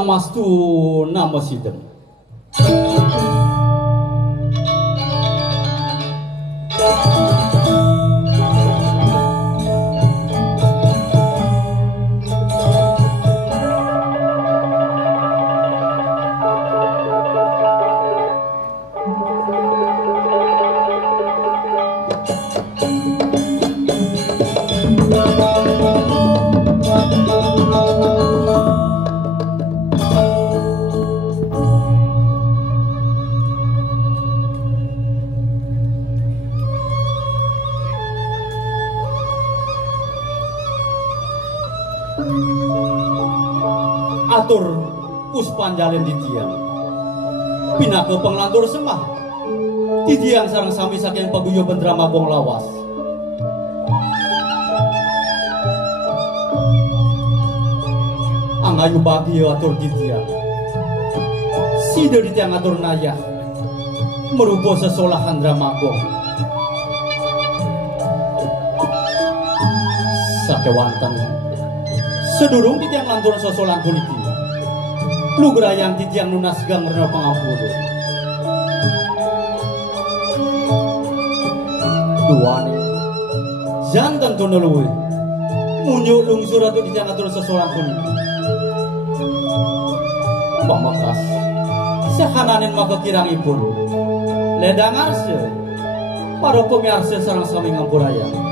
Namastu Namasidam. Atur puspanjalin di tiang pinaka penglantur semah di tiang sarang sami saking paguyuban drama gong lawas angayu bagi atur di tiang sida di tiang atur nayah merupakan sesolahan drama gong sakewantan sedurung di tiang lantur sosolan kuliki lu gerayang di tiang nunas gang rena pangampuru duane jantan tu neluwe munyuk lungsur atau di tiang atur sosolan kuliki pamakas sehananin maka kirangipun ledang arse para pemiarse sarang sami ngampurayang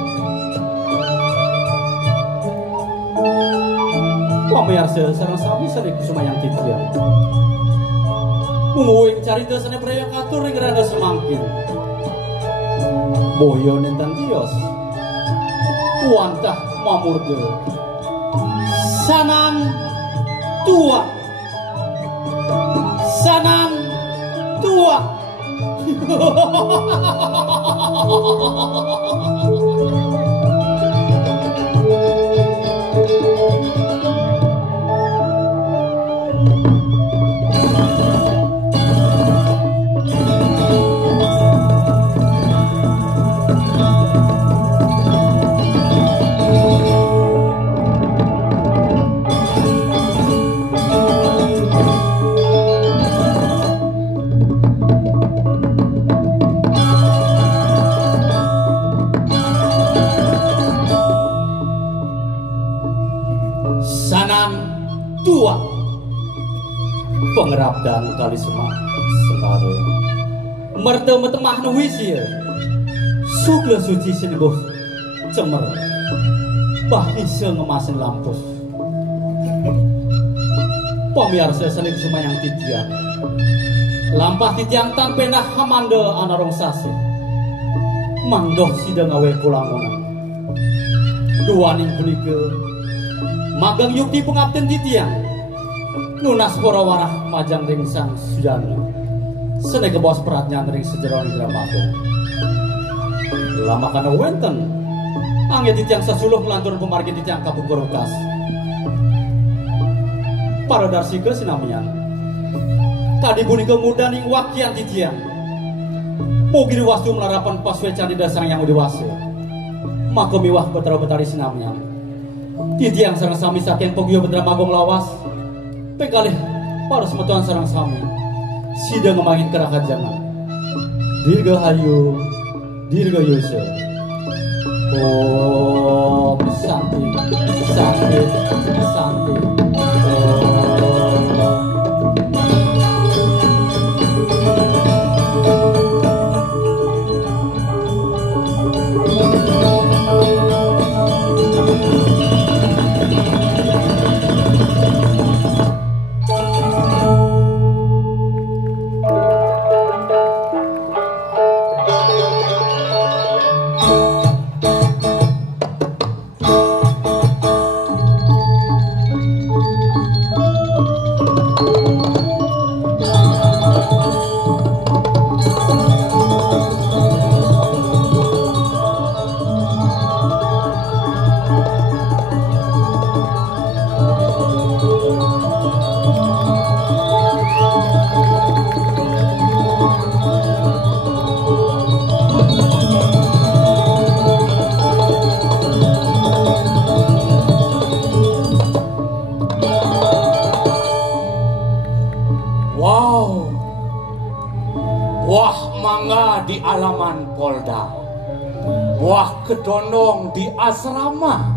pamayar sarang sami sadek sumayang titian umuing carita sana prayak atur ring rada semangkin boyo nentan tios wantah mamurde sanan tua pengerap dan kali semak sekare mertemu temah nuwisi sugla suci seneguh cemer bahisa ngemasin lampus pamiarsa senik sumayang titian lampah titian tan penah hamanda anarong sasi mangdoh sidang awe kulangunan duaning kulike magang yukti pengabten titian nunas pora warah majang ring sang sujana sene kebos peratnya ring sejeron dramaku lama kana wenten angin titiang sasuluh melantur pemargin titiang kapung korukas para darsike sinamian tadi buni kemudan ing wakian titiang mugi wastu melarapan paswe candi dasar yang dewasa maka miwah betara betari sinamian titiang sarang sami saking pegyo bedramagong lawas pengkalih para semetuan sarang sami sidang ngemangin kerakat jangan dirgahayu dirgayusa om santi santi santi Wah mangga di alaman Polda, wah kedondong di asrama.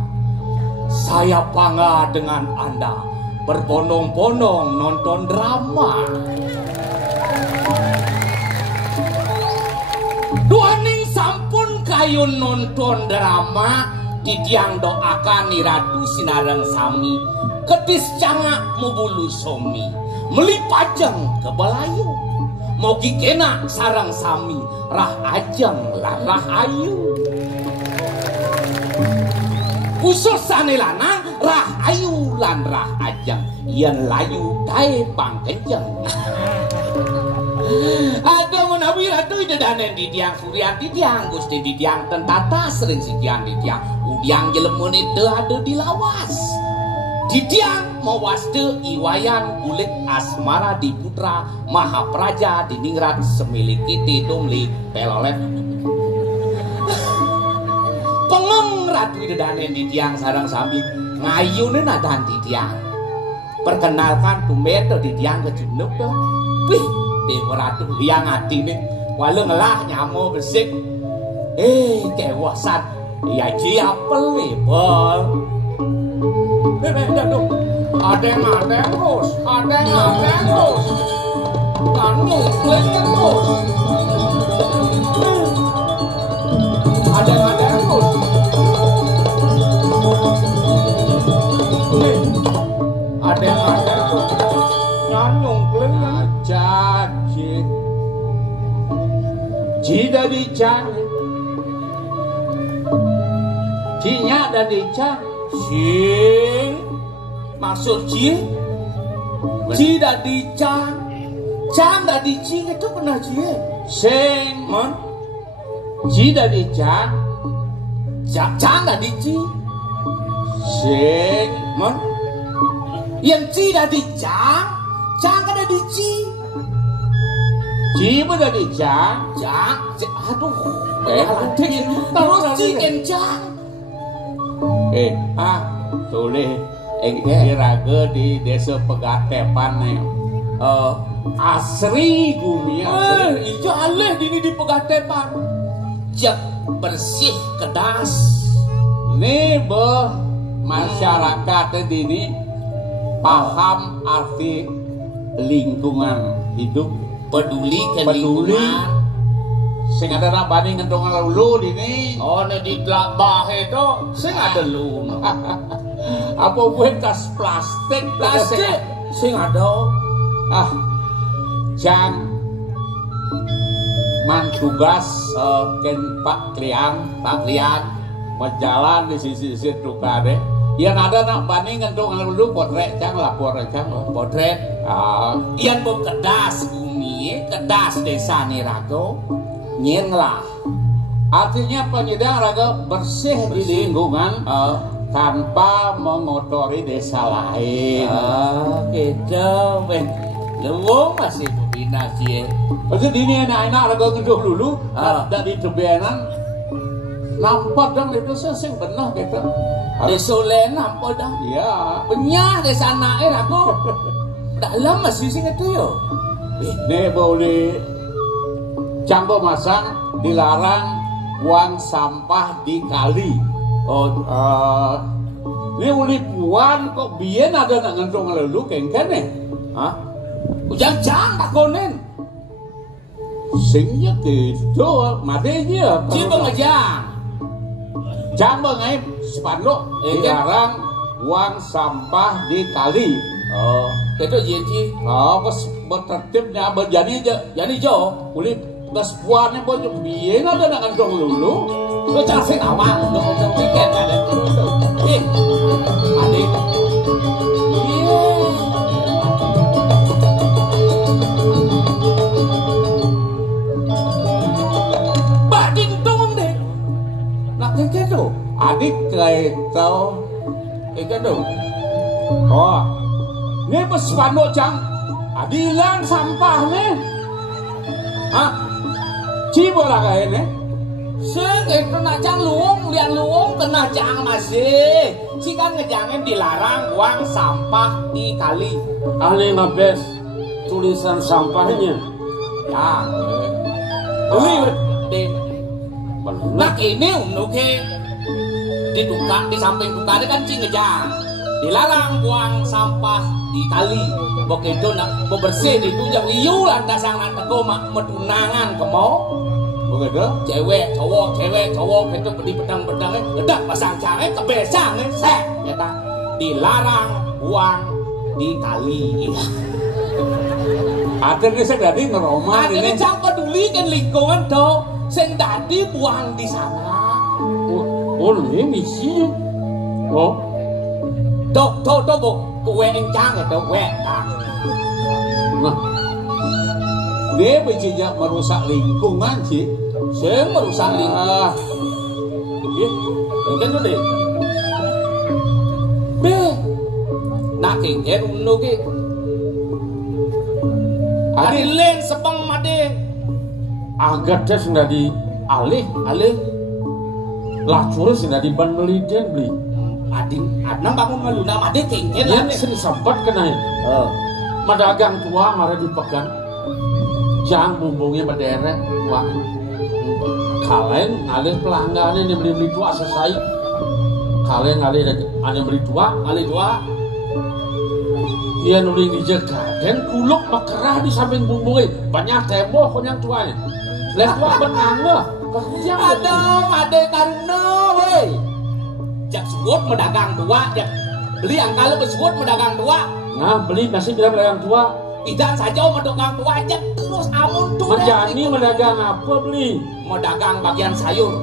Saya bangga dengan Anda berbondong-bondong nonton drama. Duaning sampun kayun nonton drama, ditiang doakan ni Ratu Sinareng Sami, kedis cangak mubulu somi, melipajeng ke Balayu, mogi kena sarang sami, rah ajeng larah ayu. Khusus sanelana rah ayu lan rah ajeng, yen layu dae pangkenceng. Ada menawi ratu idedanen di tiang Suryan di tiang Gusti di tiang tentata sering sikian di tiang udiang jelemun itu ada di lawas di tiang mawas de iwayan kulit asmara di putra Mahapraja di ningrat semiliki titumli pelolet pengeng ratu idedanen di tiang sarang sami ngayunin adan di tiang perkenalkan tumeto di tiang kejunuk dah wih Dewa Ratu yang hati nih walau ngelah nyamu bersih kewasan ya jiapel lebel ada yang terus kamu terus ada yang terus ada yang terus nyanyung kling aja Cida di cang Cinya dari cang Cing maksud cing Cida di cang Cang dari cing itu kena cing Sing mon Cida di cang Cang dari cing Sing mon yang cida di cang Cang ada di cing Ciba dari cang, aduh, terus cang. Toleh, kira-kira di desa Pegatepan nih, asri gumi asri. Ijo aleh dini di Pegatepan, jak bersih kedas. Nih masyarakat dini paham arti lingkungan hidup. Peduli ke lingkungan sing ada nak banding ngendong lalu ini ne di labah itu sing ada lu apa buat tas plastik sing ada jang man tugas ken Pak Klian berjalan di sisi tukade yang ada nak banding ngendong lalu potret cang lapor cang potret ian bom kedas kedas desa Nirago nyen lah artinya penyedang raga bersih di lingkungan tanpa mengotori desa lain gitu lu masih pembina sih maksud ini enak-enak raga ngeduh dulu dari tebenan nampak dong itu sesing benar gitu desolen nampak dong iya penyah desa naik aku dalam masih sing itu yo ini boleh campur masang dilarang buang sampah di kali. Ini boleh buang kok biar ada nak ngendong lalu kengken nih. Ujang-jang tak konen. Singnya gitu, matanya. Cium ngejang. Campur ngai sepanduk dilarang buang sampah di kali. Itu jadi pas bertertibnya berjadi jauh boleh kesepuannya boleh biar ada nak ngandung dulu lo cari awak untuk tiket ada adik bading dong deh nak tiket tuh adik kayak tau tiket tuh ini pas panduk cang adilan sampah nih cibo lah kayak ini kena cang luung liang luung kena cang masih si kan ngejangin dilarang buang sampah di kali ahli ngabes tulisan sampahnya ya beli di nah ini unuke di tukang di samping tukangnya kan Cingejang dilarang buang sampah di kali begitu nak bebersih itu jam liu lantas sang nak teko mak medunangan ke mau begitu cewek cowok itu di pedang-pedangnya gedak pasang cangnya kebesang sek ya dilarang buang di kali akhirnya saya jadi ngeroma akhirnya jangan peduli kan lingkungan tuh sing tadi buang di sana oh ini misi oh tuh bu kue encang itu kue nah dia bijinya merusak lingkungan sih sing merusak lingkungan kan tuh deh be nak kengken unu ki adilen sepeng made agak des nggak di alih lacur sih nggak di ban meliden beli ading adnam bangun ngeluna made kengken ya sering sempat kena madagang tua marah dipegang jang bumbungnya berderet tua kalian alih pelanggannya yang beli tua selesai kalian alih beli tua iya nuling dijaga dan kuluk makerah di samping bumbungnya banyak tembok yang tuanya lihat tua benangnya kerja ada karena weh jak sebut medagang tua jak beli yang kalau bersebut medagang tua nah beli masih bilang medagang tua tidak saja medagang tua aja terus amun tuh menjani medagang apa beli medagang bagian sayur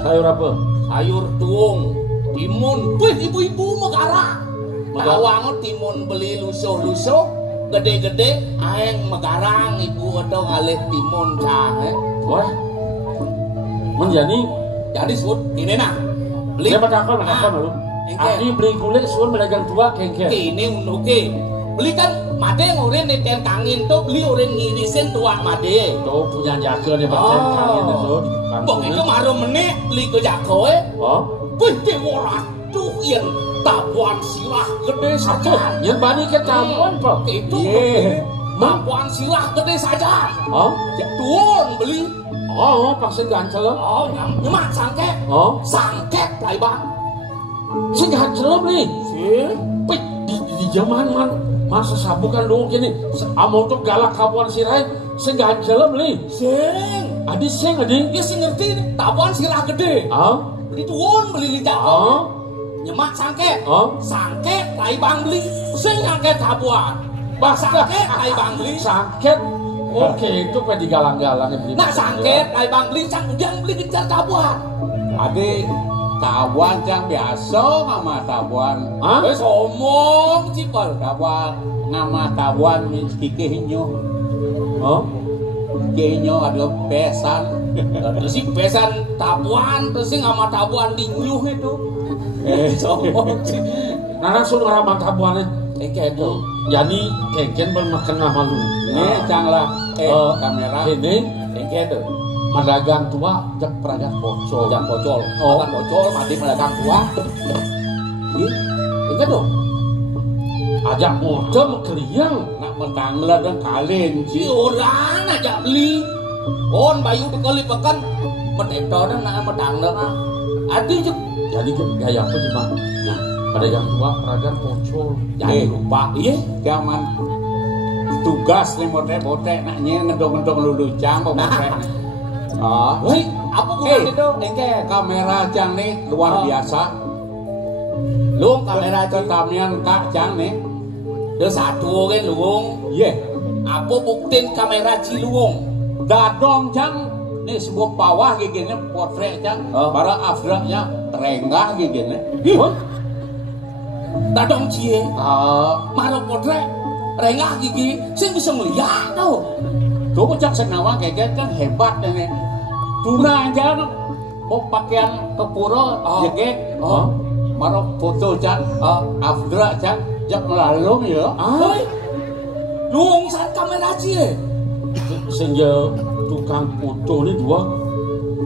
apa sayur tuung timun wih ibu-ibu megara bawang timun beli lusuh gede-gede aeng megarang ibu atau ngalih timun cah wah menjani jadi sebut ini nah beli siapa takon lalu Adi beli kulit suruh medagang tua kengkel ini oke beli kan made ngurin neten kangin tuh beli urin ngirisin tua made tuh punya jaga nih pakai kangin itu begitu maru meneh beli ke jago wih deworat tuh yang tabuan silah gede saja yang bani ke tabuan pak itu tabuan silah gede saja tuon beli paksa gancel nyemak sangkek sangkek lai bang si gancel beli di zaman masa sabukan dulu gini amau tuh galak kabuan sirai si gancel beli adi ya si ngerti tabuan silah gede beli tuon beli lincah nyemak sangkek sangkek lai bang beli sing ngangket tabuan sangkek lai bang beli sangkek oke itu kan digalang-galang beli nah sangkek lai bang beli sang ujang beli kejar tabuan adik tabuan yang biasa nama tabuan wes omong cipal tabuan nama tabuan kike hinyo kike ada pesan terus si pesan tabuan terus si nama tabuan dinyuh itu somong sih nah langsung ngaraman tabuannya kayak itu jadi kengken bermakan nama lu canglah kamera ini kayak itu madagang tua jak peragat pocol makan pocol mati madagang tua ingat dong ajak modal keliang nak mentanglah dan kalin si orang aja beli on bayu dikali pekan metektor nak mentanglah adi jadi gaya apa cuma nah madagang tua peragat pocol jangan lupa zaman tugas nih motek nak ngedong-ngedong lulucang motek wih, apa bukan itu? Ini kamera Cang nih luar biasa. Lung kamera ketamian Kak Cang nih. Ada satu kan luung. Apa buktiin kamera Ciluung? Dadong Cang. Nih sebuah pawah gini potret Cang. Para afraknya renggah gini. Dadong cie. Maro potret renggah gigi. Saya bisa melihat tau. Tuh Cang senawa kayak kan hebat nih. Tuna aja mau pakaian kepuro jaket marok foto Cang Afdra Cang jak melalung ya luung saat kamera cie sehingga tukang foto ini dua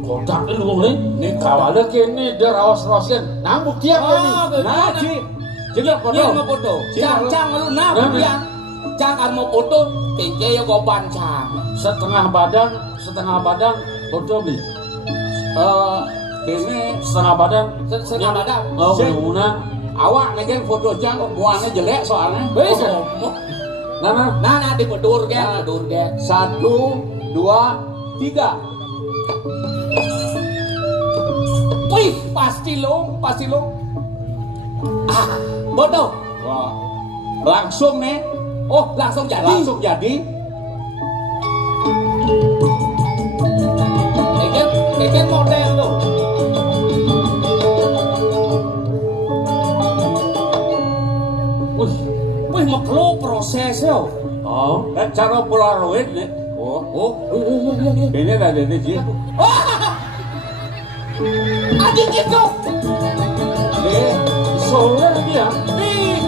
kotak luung nih kawalnya kini dia rawas-rawasin nah buktian ini nah Ci jadi foto Cang lu nah buktian Cang mau foto, kengke ya goban cang. Setengah badan foto bi. Kene Setengah badan. Oh, guna. Awak negen foto cang, muannya jelek soalnya. Bisa. Nah, di bedur gen. 1, 2, 3. Wih, pasti lo. Bodoh. Wah. Langsung nih. Oh, langsung jadi. Negen model lo. Wih, maklo proses yo. Oh, Cara polaroid nih. Ini ada di sini. Adik itu. soalnya dia. Nih.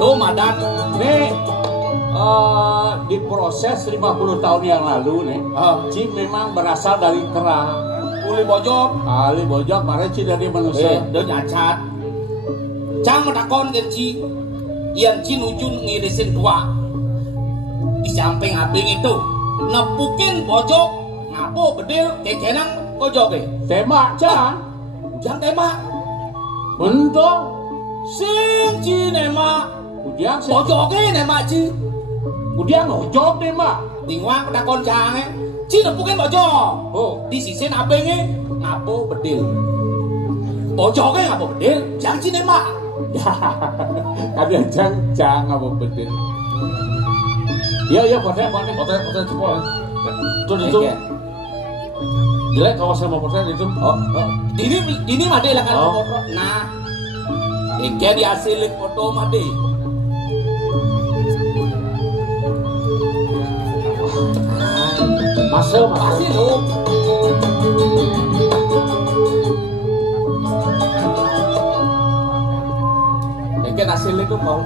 Tuh Madan, nih diproses 50 tahun yang lalu nih. Ci memang berasal dari kera. Uli bojok, mare Ci dari manusia. Dan nyacat. Cang menakon gen Ci. Ian Ci nujun ngirisin dua. Di samping abing itu nepukin bojok ngapo bedil kekenang bojok tembak Cang ujang tembak bentuk sing Ci nembak udiang bojoknya nembak Ci udiang ngojok nembak tingwang takon Cang Ci nepukin bojok di sisin abingnya ngapo bedil bojoknya ngapo bedil Cang Ci nembak kadang Cang ngapo bedil. Iya, potret semua. Itu. Jelek kalau saya mau potret itu. Ini made lah kan foto. Nah, engke dihasilin foto made. Masuk. Engke hasilin itu Paul.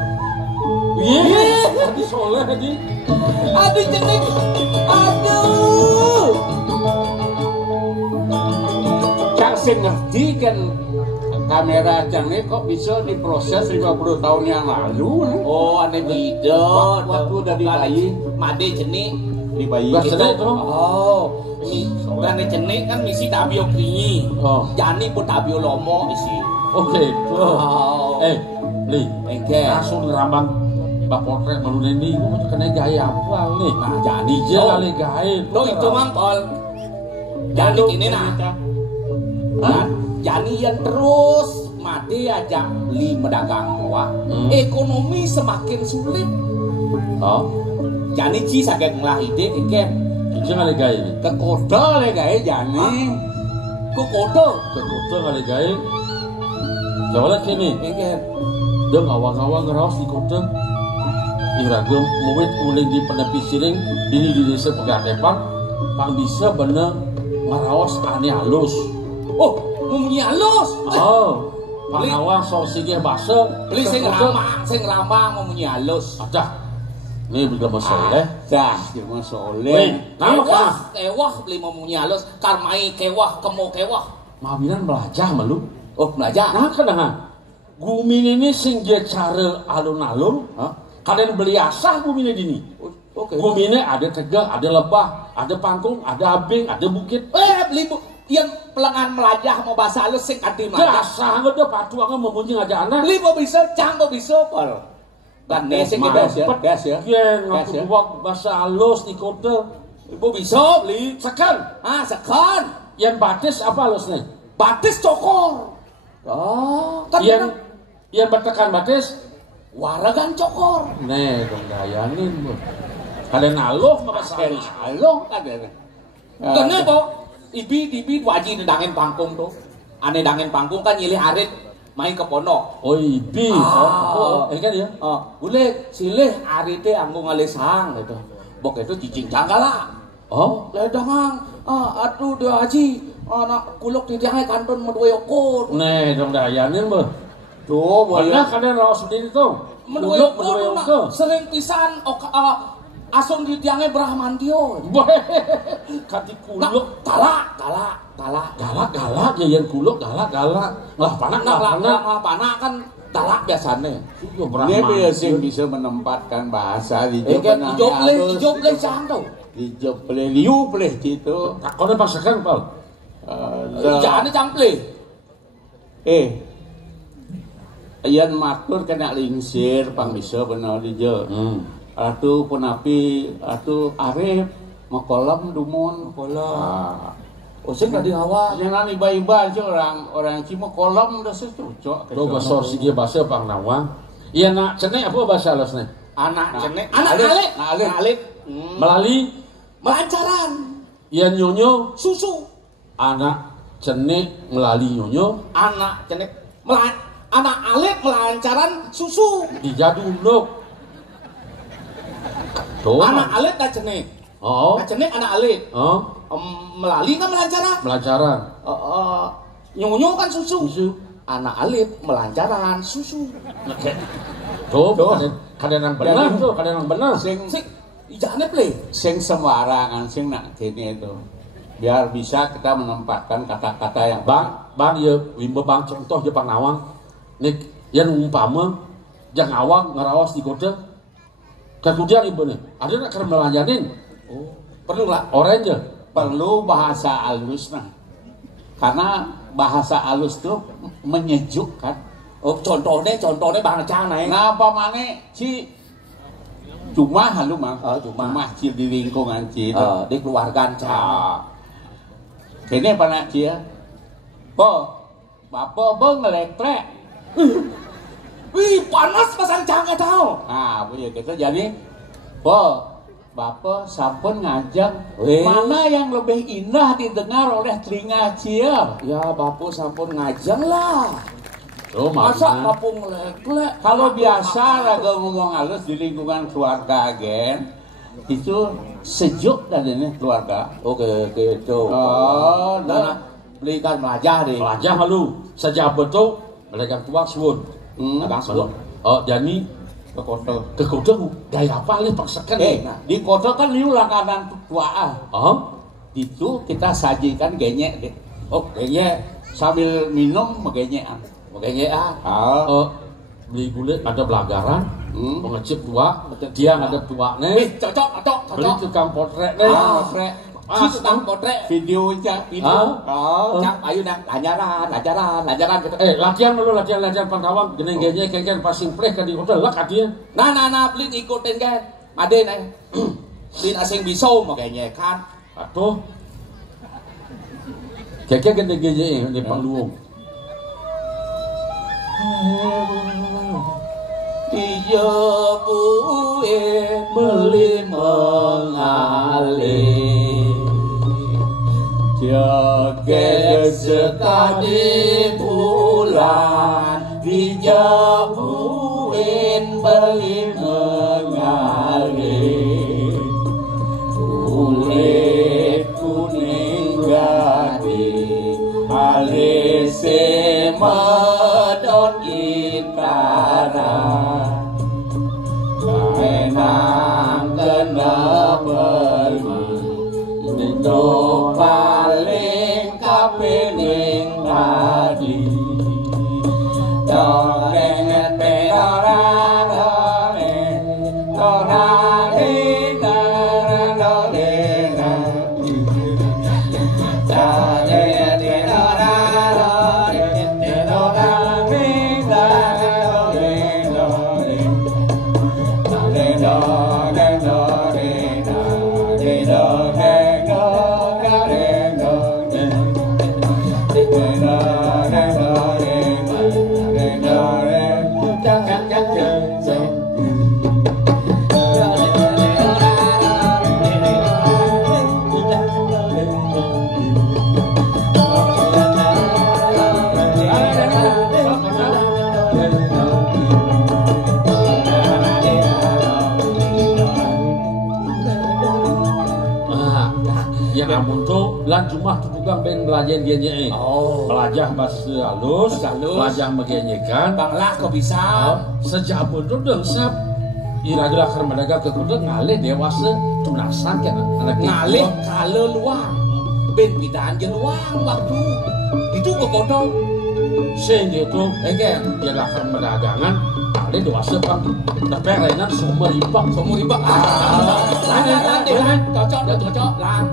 Iya, tadi soleh aja. Aduh cenik, aduh. Cang sing ngerti kan kamera Cang ini kok bisa diproses 50 tahun yang lalu. Oh, aneh video. Waktu udah di bayi, made cenik di bayi. Gitu. Oh, aneh cenik kan misi tabio kringi. Jani pun tabio lomo isi. Oke. Li, engke langsung rambang bak potret malu ini gua kena gaya apa nih? Nah, jadi aja kali gaya. Lo itu mang Pol. Jadi ini nah. Jadi yang terus mati aja li medagang tua. Ekonomi semakin sulit. Jadi Ci sakit ngelah ide engke. Ci kali gaya. Kekodo le gaya jani. Kekodo kali gaya. Soalnya kini engke dong awang-awang ngeraos di kota iragam muwit uling di penepi siring ini di desa Pegatepan pang bisa bener ngeraos ane halus ngomongnya halus pangawang sorsigeh basa beli sing ramah ngomongnya halus adah ini belum soleh belum soleh kewah beli ngomongnya halus karmai kewah kemo kewah mawinan belajar malu belajar nah kadang gumin ini sing dia cara alun-alun, kalian beli asah gumin ini. Oke. Guminnya ada tegak, ada lebah, ada pangkung, ada abing, ada bukit. Beli yang pelengan melajah mau bahasa halus sing adi melajah. Asah ngede patuangan memunjing aja anak. Beli mau bisa, Cang mau bisa, Pol. Dan nesing des ya. Yen ngaku buat bahasa halus di kota. Ibu bisa beli. Sekan. Sekan. Yang batis apa halusnya? Batis cokor. Kan yang bertekan batis waragan cokor. Nih, dong dayanin bu. Kalian aloh makasih aloh kalian. Kenapa? Ibi wajib dangin pangkung tuh. Aneh dangin pangkung kan nyilih arit main ke pondok. Ibi. Kan ya. Boleh silih arite anggo ngalesang gitu. Bok itu cicing cangkala. Ledangang. Aduh dia haji. Anak kuluk di jangan kantun medua yokut. Nih dong dayanin bu. Tuh boleh. Mana kalian rawas sendiri tuh. Medua yokut. Sering pisan asung di tiangnya Brahmantio. Kati kuluk galak ya yang kuluk galak. Lah panak kan talak biasane. Dia biasa bisa menempatkan bahasa di Job le santo. Di Job le liu le gitu. Takone pasakan, Pal. Jane cample. Ayan matur kena lingsir pang bisa bener di je. Atuh penapi atuh arep makolam dumun kolam. Sing tadi hawa. Jangan iba-iba aja orang cima kolam udah cocok. Lo bahasa sige bahasa pang nawang. Iya nak cenek apa bahasa halusnya? Anak cenek. Anak alit. Melalui melancaran. Iya nyonyo susu. Anak cenek melalui nyonyo. Anak cenek anak alit melancaran susu. Dijaduluk. Tuh. Anak alit tak cenek. Oh. Tak cenek anak alit. Oh. Melalui kan melancaran. Melancaran. Nyonyo kan susu. Anak alit melancaran susu. Tuh. Kadang benar tuh, kadang benar. Sing ijane ple. Sing sembarangan sing nak kene itu. Biar bisa kita menempatkan kata-kata yang bang ya wimba bang contoh je panawang. Nik yang umpama jang awang ngaraos di kota. Kemudian ibu nih, ada nak kerem melanjanin? Oh, perlu lah. Orange. Perlu bahasa halus nah. Karena bahasa halus itu menyejukkan. Oh, contohnya bahasa naik. Nah, apa mana ci cuma halu mang. Cuma ci di lingkungan ci di keluarga ca. Kene apa nak ci ya? Bapak ngeletrek. Wih, panas pasang cangga tau. Nah, punya kita jadi Bapak sampun ngajak mana yang lebih indah didengar oleh telinga Cia? Ya Bapak sampun ngajak lah. Oh, masa Bapak ngelek-lek? Kalau biasa raga ngomong halus di lingkungan keluarga gen itu sejuk dan ini keluarga. Oke gitu. Oh, nah belikan melajah deh. Melajah halu. Sejak betul mereka tua suwun. Abang suwun. Oh, jadi ke kota gaya apa nih paksakan nah, di kota kan liu langganan tua itu kita sajikan genyek deh. Genyek sambil minum genyek beli gula ada pelanggaran pengecip tua dia ada tua nih cocok beli tukang potret nih tukang potret video cak ayo nak lancaran gitu. latihan pantawang gini genyek kan passing play kan di hotel lak artinya nah beli ikutin kan ade nih beli asing bisau mau genyek kan atuh kayak gede genyek di pangluung iya buwe beli mengalir joget sekali bulan dijabuin beli mengalir kulit kuning gading alise medon gitara kaenang kena beli itu paling kapening tadi doreng terorang lan cuma tukang ben belajar genye belajar bahasa halus belajar mengenyekan banglah kok bisa sejak bodoh dengsap ira-ira keur mereka ke kudu ngalih dewasa tunasan kan anak ngalih kalau luang ben bidaan je luang waktu itu ke kodong Sing itu, dia lakukan perdagangan, kali dua sekang, tapi renan semua ripak. Lan, cocok, lan.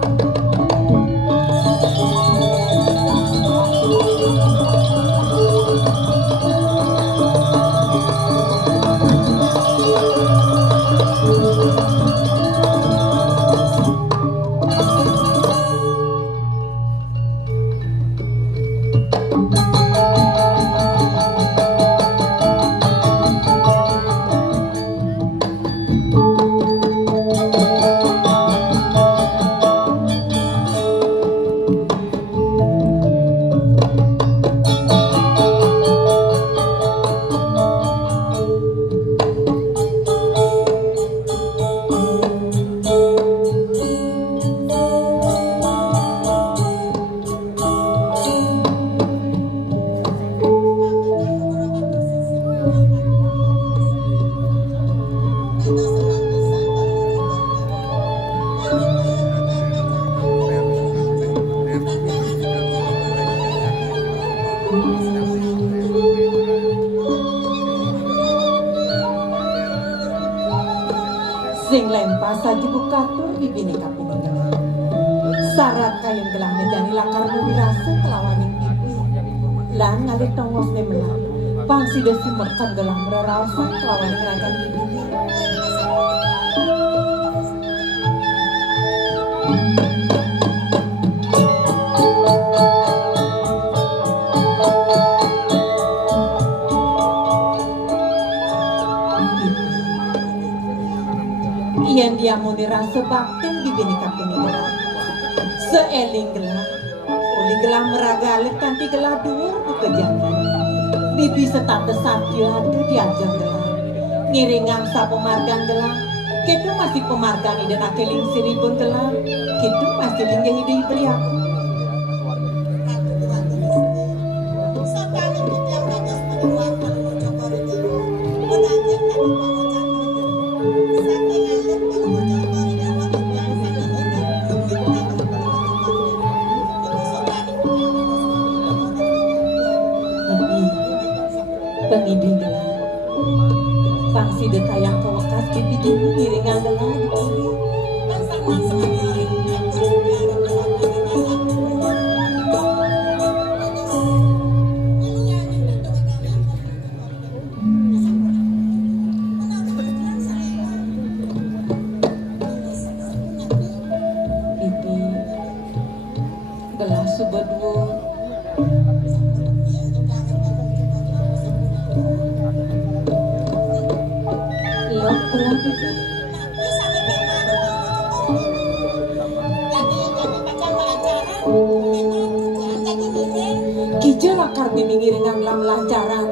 Sing lempas saja bukatur di bini kaping gelang. Sarat kayun gelang menjani lakar wirasa kelawaning pipi. Lan ngalih tongos ne melang. Pangsi desi mekan gelang merarasan kelawaning ragan bibini. Iyan dia muni rasa bakten di bini kaping gelang. Seeling gelang, uli gelang meragalet kanti gelang dhuwur kekejangan. Bibi setante satya hadu diajar gelang. Ngiringan sa pemargan gelang. Kita masih pemargan dan akeling siribun gelang. Kita masih linggih hidup beli aku. Pengiding gelang, pangsi dekayang kewekas dipiding ngiringan gelang dipilih. Bibi, gelang subedwo. Kijel akar bibi ngiringan gelang lancaran.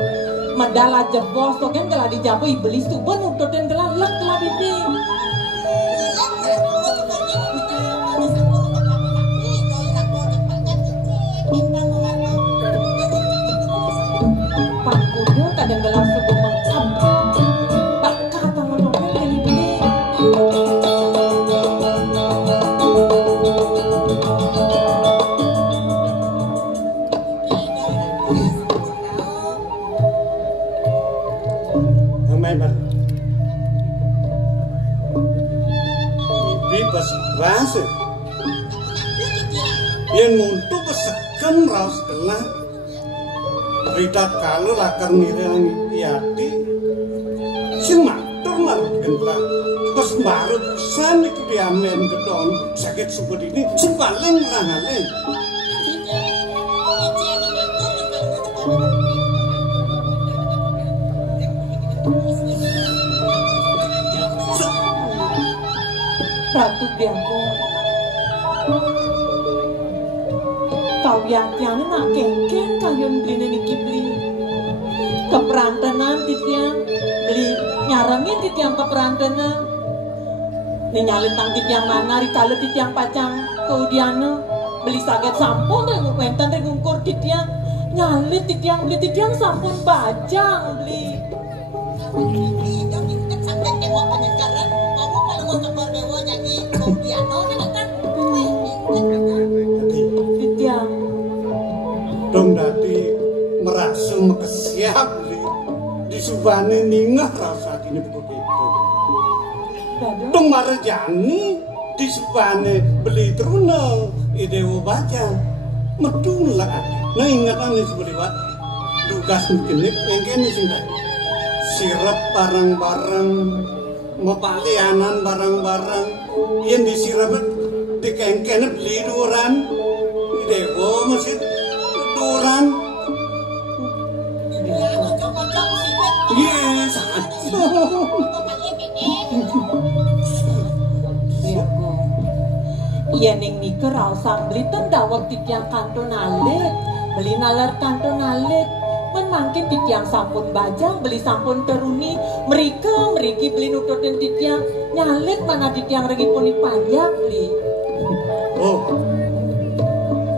Medala jebos token gelah dijabu iblis tuh nuntut dan gelah lek gelah bibi. Pak kudu kadang gelah subuh mengcap. Tak kata menopel dari bibi. Rasa yang untuk kesekan raus gelang berita kalau lakar ngirang iati sing matur marut gelang terus baru pesan iki diamen gedon sakit sebut ini sepaling langaleng Ratu Biangku, kau yakian nak kengken kayun beli niki beli keperantenan titiang beli nyarangin titiang keperantenan nyalin tang titiang mana rikala titiang pacang kaudiana beli saget sampun rengung wentan rengung kur titiang nyalin titiang beli titiang sampun bajang beli dong dati subane ningah rasatine begitu. Tung marjani di subane beli truna idewo baca medung lah nah ingatan ini seperti wat dugas mungkin engkene sing sirap barang-barang mepalianan barang-barang yang disirap dikengkene beli duran idewo masih duran yes iya ning nike rausang beli tendawak tikyang kanton alit beli nalar kanton alit men mangkin tikyang sampun bajang beli sampun teruni meriki beli nututin tikyang nyalit mana tikyang regi puni pajak beli oh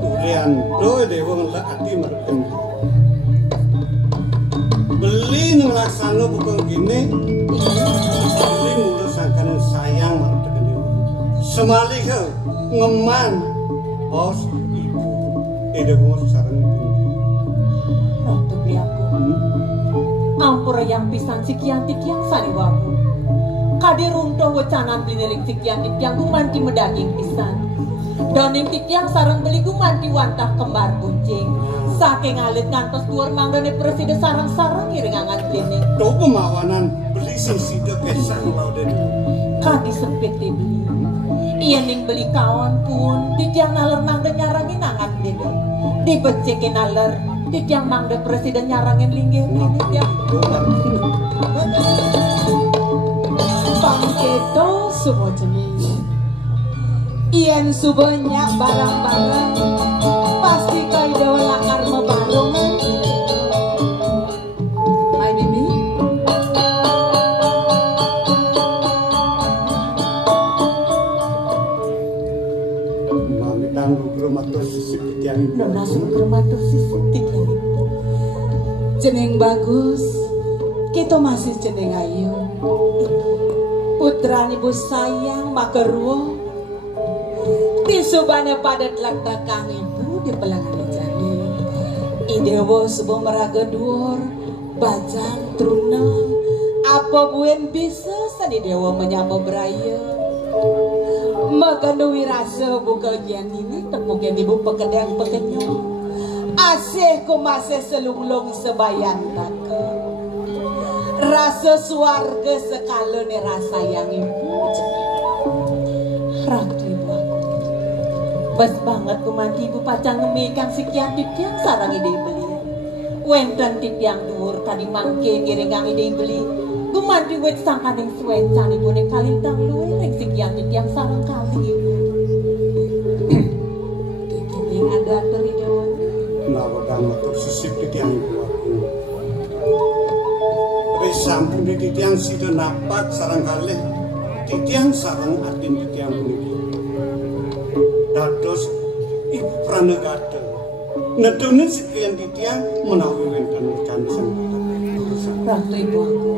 ulian do dewa ngelak hati mereken beli ngelaksana bukan gini beli ngulusakan sayang mereken semalih ngeman bos ibu dewa sarang itu ratu beli aku ampura yang pisan sikian tikyang sariwamu kadi runtuh wacanan beli nelik sikian tikyang gumanti medaging pisan doning tikyang sarang beli gumanti wantah kembar kucing saking alit ngantos luar manggane presiden sarang-sarang iringangan beli do pemawanan beli sisi de kesang laudan kadi sepit beli iya ning beli kawan pun tikyang naler mangga nyarangin nangan beli dibecekin naler tikyang mangga presiden nyarangin linggih ya pangketo semua jenis iyan subanyak barang-barang pasti kaido lakar mebarungan my baby mamitang grumatur sisip tiang nona grumatur sisip tiang jeneng bagus kita masih jeneng ayu putra ibu sayang makeruo disubane padat laktakang ibu di pelangan jani idewo sebuah meraga dhuwur bajang trunang apa buen bisa sani dewa menyamba beraya maganduwi rasa buka gian ini tepukin ibu pekedang pekenyong asih ku masih selunglung sebayan taka rasa suarga sekala ni rasa yang ibu ratu ibu aku bas banget ku manti ibu pacang ngemekang sekian tipiang sarang ide beli wenten tipiang dur tadi mangke giringang ide beli ku manti wet sangkan yang suwecan ibu ne kalintang luwe reng sekian tipiang sarang kali ibu tipiang ada teridewan nawagang matur sisip tiang ibu aku sampun di titiang sida napak sarang kalih titiang sarang adin titiang puniki dados ibu pranegada nedone sekian titiang menawi wenten kansen ratu ibu aku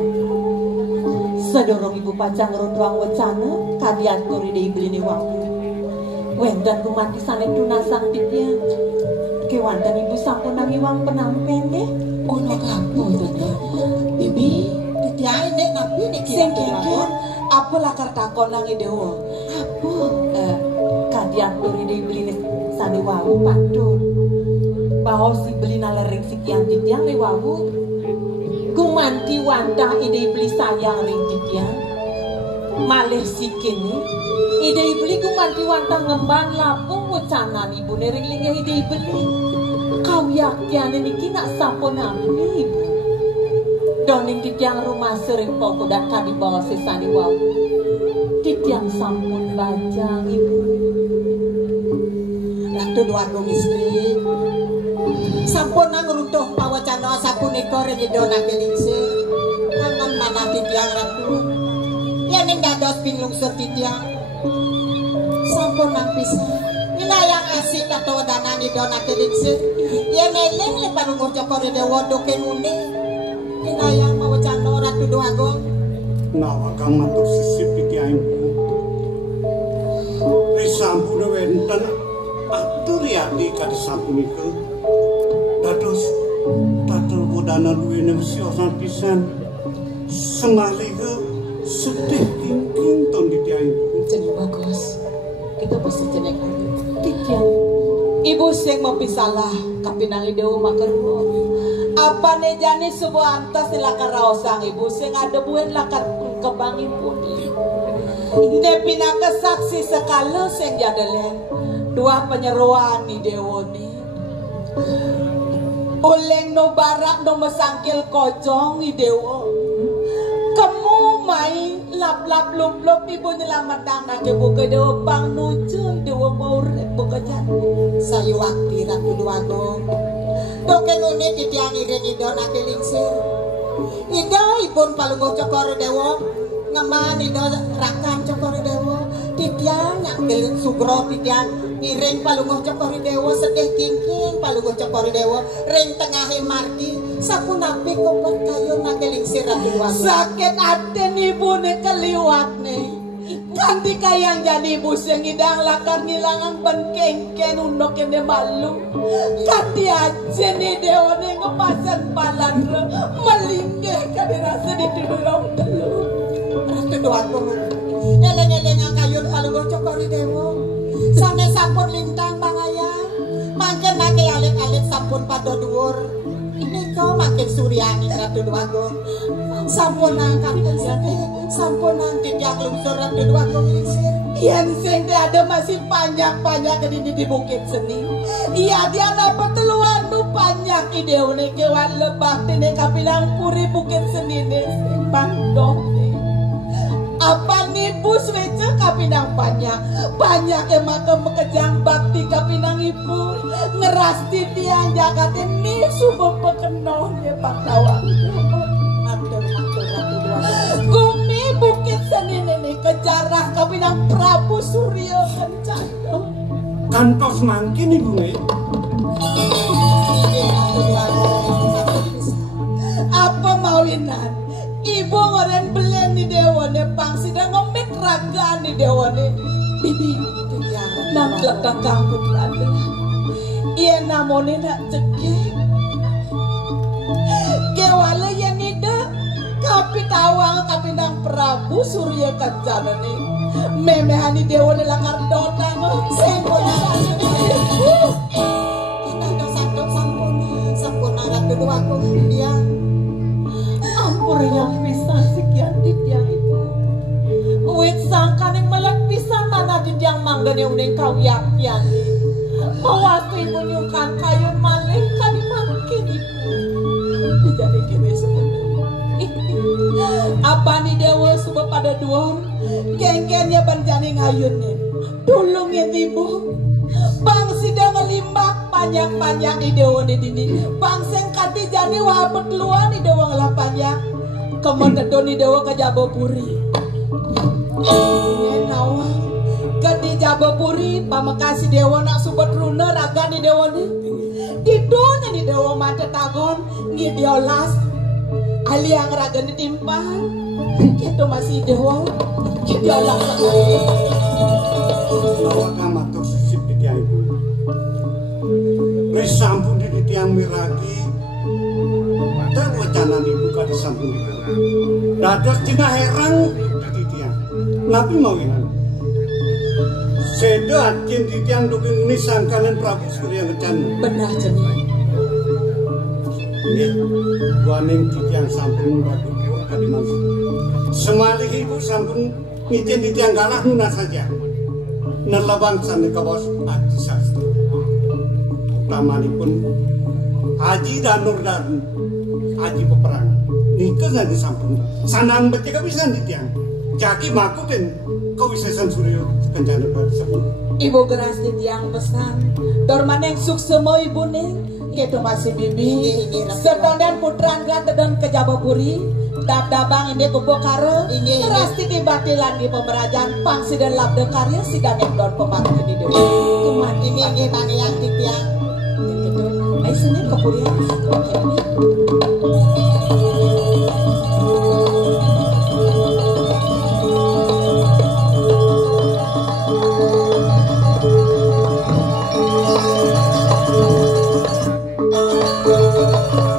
sedorong ibu pacang runtuang wacana kadian kuri de ibli waktu wenten kumanti sane tunasang titiang kewanten ibu sampun nami wang penampen deh ono kampung tanya bibi titiang nek nabi nek kira-kira apa lakar takon nang dewa apa kadian kuri de ibli sane wawu patut bahwa si beli nalereng sekian titiang le wawu gumanti wantah ide beli sayang ring titiang malih sikini ide beli gumanti wantah ngemban lapung wacanan ibu nering linggih ide beli kau yakin niki nak sampun nabi ibu doning titiang rumah sering pokok dan kadi bawa sesani wawu titiang sampun bajang ibu ratu dua istri sampun nang runtuh pawacana sampun ekor nyedona kelingse angon manah titiang ratu yen ning dados pinglung titiang sampun nang pisan winayang asik kato dana nyedona kelingse yen eling le parungur joko dewa doke muni winayang pawacana ratu doago nawakang matur sisip titiang ibu risampun wenten atur yati kadi sapunika dados tatel bodana duwene mesti osan pisan semalihe sedih kingking ton ditiang Jeneng bagus. Kita pasti jeneng Titian. Ibu sing mempisalah kapinang ideu makerno. Apa ne jani sebuah antas lakar raosang ibu sing ada buat lakar kebang ibu. Inde pinaka saksi sekala sing jadelen. Dua penyeruan ni dewoni. Uleng no barak no mesangkil kocong i dewo. Kamu mai lap-lap lup-lup ibu nyelamatang nak ibu ke dewa bang nuju dewa mau rep bekerja. Sayu wakti ratu duago. Dokeng unit di tiang ide ido nak lingsir. Ida ibun palungo cokor dewa. Ngaman ido rakam cokor dewa. Titiang yang gelut sugro titiang. Ring palungo cokor dewa sedih kingking palungo cokor dewa. Ring tengahin margi. Sapu napi kopot kayu nak lingsir ratu duago. Sakit hati ibu ne keliwat nih. Kanti kayang jadi ibu sing idang lakar ngilangang bengkengken unok ini malu. Kanti aja nih dewa nih ngepasan palan melinggih kadi rasa dituduh rong telu. Ratu duago eleng-eleng ang kayun palunggo cokori dewa. Sane sampun lintang bangaya. Mangken nake alit-alit sampun pada dhuwur. Ini kau makin suryani ratu duago. Sampun angkat sampun nanti dia lungsur ratu duago ngisir. Yang sing ada masih panjang-panjang ke di bukit seni. Iya dia dapat teluan tu panjang ideu ne kewan lebah tene kapilang puri bukit seni ne bangdok. Apa nih bus wece kapinang banyak emak kejang bakti kapinang ibu ngerasti tiang jagatin nih subuh pekenoh ya paktawang. Gumi bukit seni nih kejarah kapinang Prabu Surya Kencana. kantos mangkin ibu nih. Apa mawinan? Ibu ngoren belen di dewane pangsi dan ngomit raga di dewane bibi nak lekang kamput lada iya namone nak cekik kewala yang ida kapi tawang kapindang Prabu Surya Kencana nih memehani dewane lakar dotang sempona kita dosandok sampuna ratu duago dia ampur yang pisah sekian tiang itu. Wit sangkan yang melek pisah tanah di tiang mangga yang udah kau yakin. Mawatu ibu nyungkan kayun malih kali makin ibu. Jadi kini sebenarnya. Apa nih dewa subuh pada dua geng-gengnya berjani ngayun nih. Tolongin ibu. Bang sidang ngelimbak panjang-panjang di dewa di dini. Bang sengkati jani wabet luan di dewa ngelapanya. Kemudian di dewa ke Jabopuri. Ini nawang ke di Jabopuri. Pamakasi dewa nak subet runa raga di dewa ni. Di dunia di dewa mata tagon. Ni diolas. Ali yang raga ditimpan. Kita masih dewa. Kita diolas sekali. Awak amat tersisip di tiang ibu. Wis sampun di tiang miragi. Dan wacana ibu kadi sampun di tiang. Dados cina herang di tiang. Nabi mau ini. Sedo ajen di tiang duking ini sangkalan Prabu Surya Kencana. Benar jenis. Ini waning di tiang sampun Prabu kadi mampu. Semalih ibu sampun ngitin di tiang kalah nuna saja. Nelabang sani kawas Aji Sastro. Utamanipun Aji Danur dan Aji Peperangan. Nika nanti sampun. Sanang betika bisa ditiang. Jaki makutin kawisesan Surya Kencana sampun. Ibu geras di tiang pesan. Dorman yang suksemo ibu neng. Ketu masih bibi. Setondan putran dan ke Jabopuri. Dab-dabang ini kumpul kare Rasti dibatilan di pemerajan Pangsi dan labda karya si ganek don pembantu di dewa Kumat ini tani yang titiang Ayo sini kepulian